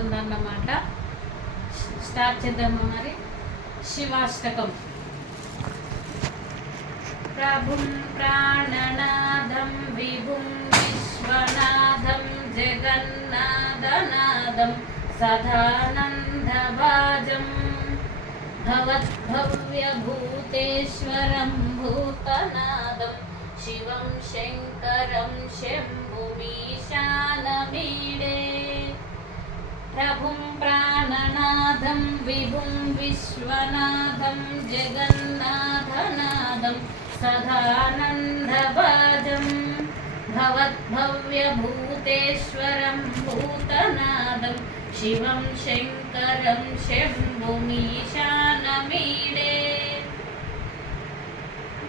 ఉంటుందన్నమాట. స్టార్ట్ చేద్దామా మరి. శివాష్టకం. ప్రభుం ప్రాణనాదం విభుం విశ్వనాథం జగన్నాథనాదం సదానందభాజం భవద్భవ్యభూతేశ్వరం భూతనాదం శివం శంకరం శంభుమీశానమీడే. ప్రభుం ప్రాణనాదం విభుం విశ్వనాథం జగన్నాథనాదం సదానందభాజం భవద్భవ్యభూతేశ్వరం భూతనాదం శివం శంకరం శంభుమీశానమీడే.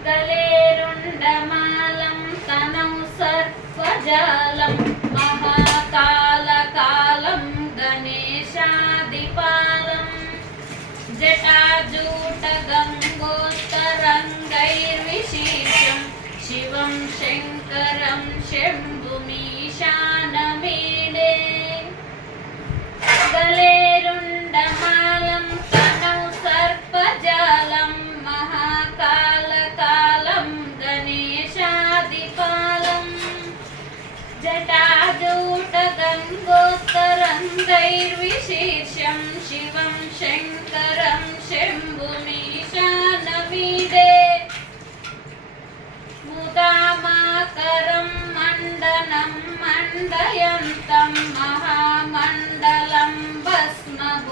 గలేరుండమాలం తనౌ సర్పజాలం మహాకాలకాలం గణేశాదిపాలం జటాజూటగంగోత్తరంగైర్విశేషం శివం శంకరం శంభుమీశానమీడే. గలేరుండమాలం తనౌ సర్పజాలం మహాకాలకాలం గణేశాదిపాలం జటాజూటగంగోత్తరంగైర్విశేషం శివం శంకరం శంభుమీశానమీడే. ముదామాకరం మండనం మండయంతం మహామండలం భస్మభూషాధరం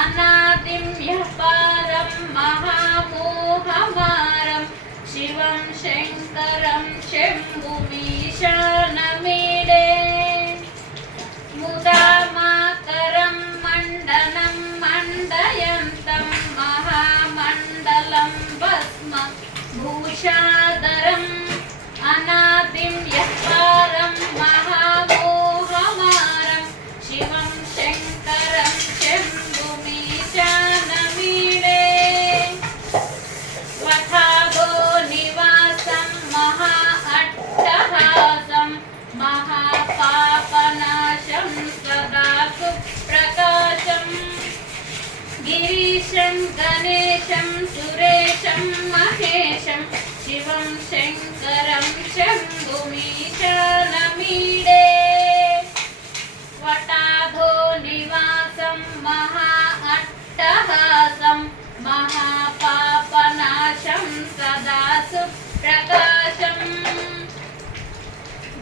అనాదిం యపారం మహామోహమారం శివం శంకరం శంభుమీశానమీడే. ముదామాకరం మండనం మండయంతం మహామండలం భస్మభూషాధరం అనాదిం యపారం మహామోహమారం శివం శంకరం శంభుమీశానమీడే. వఠాభో నివాసం మహా అట్టహాసం మహాపాపనాశం సదా సుప్రకాశం గిరీశం గణేశం సురేశం మహేశం శివం శంకరం శంభుమీశానమీడే. వటాధో నివాసం మహా అట్టహాసం మహాపాపనాశం సదా సుప్రకాశం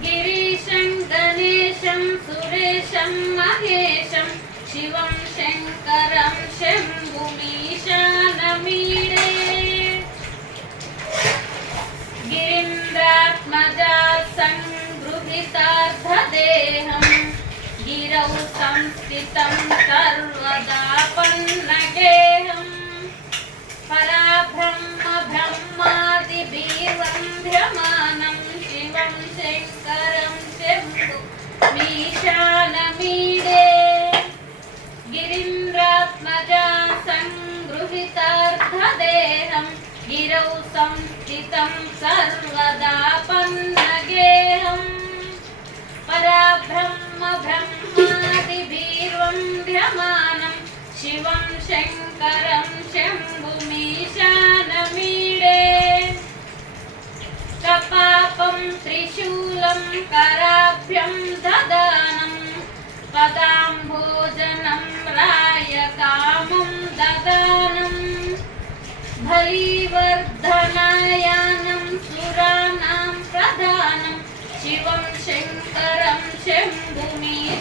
గిరీశం గణేశం సురేశం మహేశం శివం శంకరం శంభుమీశానమీడే. గిరీంద్రాత్మజా సంగృహీతార్థదేహం గిరౌ సంస్థితం సర్వదా పన్నగేహం పరాబ్రహ్మ బ్రహ్మాదిభిర్వంద్యమానం శివం శంకరం శంభుమీశానమీడే. గిరీంద్రాత్మజా సంగృహీతార్థదేహం గిరౌ సంస్థితం సర్వదా పన్నగేహం పరాబ్రహ్మ బ్రహ్మాదిభిర్వంద్యమానం శివం శంకరం శంభుమీశానమీడే. కపాపం త్రిశూలం కరాభ్యం దదానం పదాంభోజనం రాయకామం దదానం బలివర్ధనాయానం సురాణాం ప్రధానం శివం శంకరం శంభుమీశానమీడే.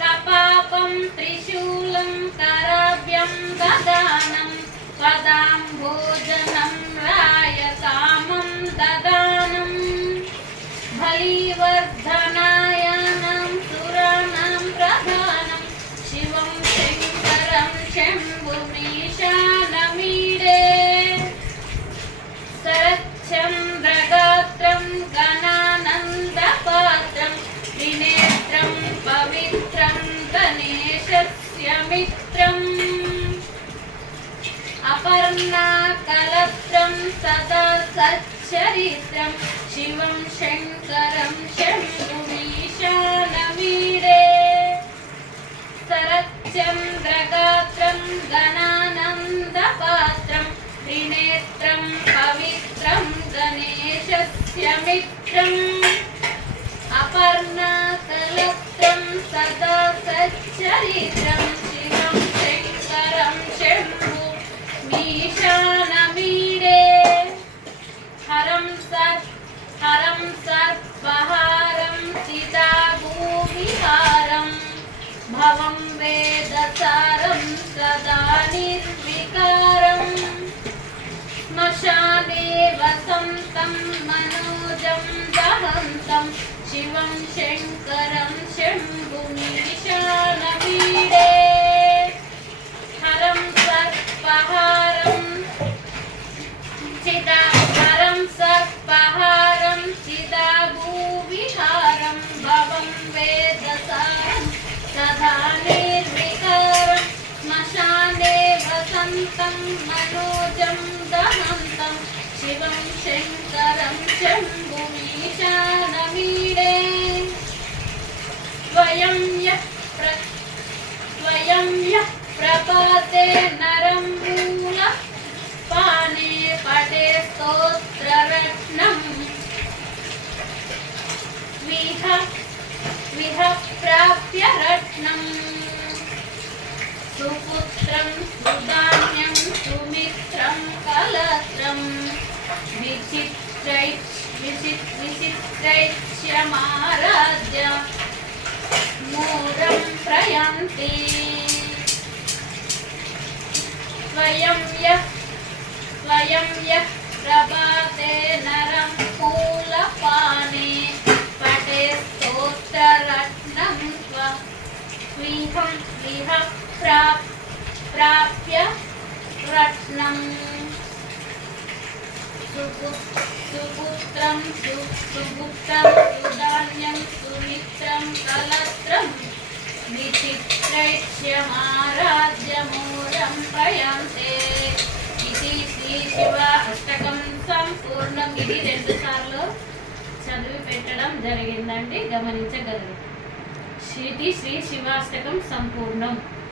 కపాపం త్రిశూలం కరాభ్యం దదానం పదాంభోజనం రాయకామం దదానం బలివర్ధనాయానం సురాణాం ప్రధానం శివం శంకరం శంభుమీశానమీడే. శరచ్చంద్రగాత్రం గణానందపాత్రం త్రినేత్రం పవిత్రం గణేశస్య మిత్రం అపర్ణాకలత్రం సదా సచ్చరిత్రం శివం శంకరం శంభుమీశానమీడే శరచ్చంద్రగాత్రం గణానందపాత్రం త్రినేత్రం పవిత్రం గణేశస్య మిత్రం అపర్ణకలత్రం సదా సచ్చరిత్రం శివం శంకరం శంభుమీశానమీడే హరం సర్పహారం సీతాభూవిహారం భవం వేదసారం సదా నిర్వికారం శ్మశానే వసంతం మనోజం దహంతం శివం శంకరం శంభుమీశానమీడే హరం సర్పహారం చిదాభూవిహారం భవం వేదసారం సదా నిర్వికారం శ్మశానే వసంతం మనోజం దహంతం శివం శంకరం శంభుమీశానమీడే స్వయం యః ప్రపాతే నరం మూల పానే పటే స్తోత్రరత్నం విహ ప్రాప్య రత్నం సుపుత్రం సుధాన్యం సుమిత్రం కలత్రం విచిత్రైక్ష్యమారాధ్య మూరం ప్రయాంతి స్వయం యః ప్రభాతే నరం మూలపానే పటే స్తోత్రరత్నం విహ ప్రాప్య రత్నం సుపుత్రం సుధాన్యం సుమిత్రం కలత్రం విచిత్రైక్ష్యమారాధ్యమూలం ప్రయాంతే ఇది శ్రీ శివ అష్టకం సంపూర్ణం. ఇది 2 సార్లు చదివి పెట్టడం జరిగిందండి, గమనించగలరు. శ్రీ శివాష్టకం సంపూర్ణం.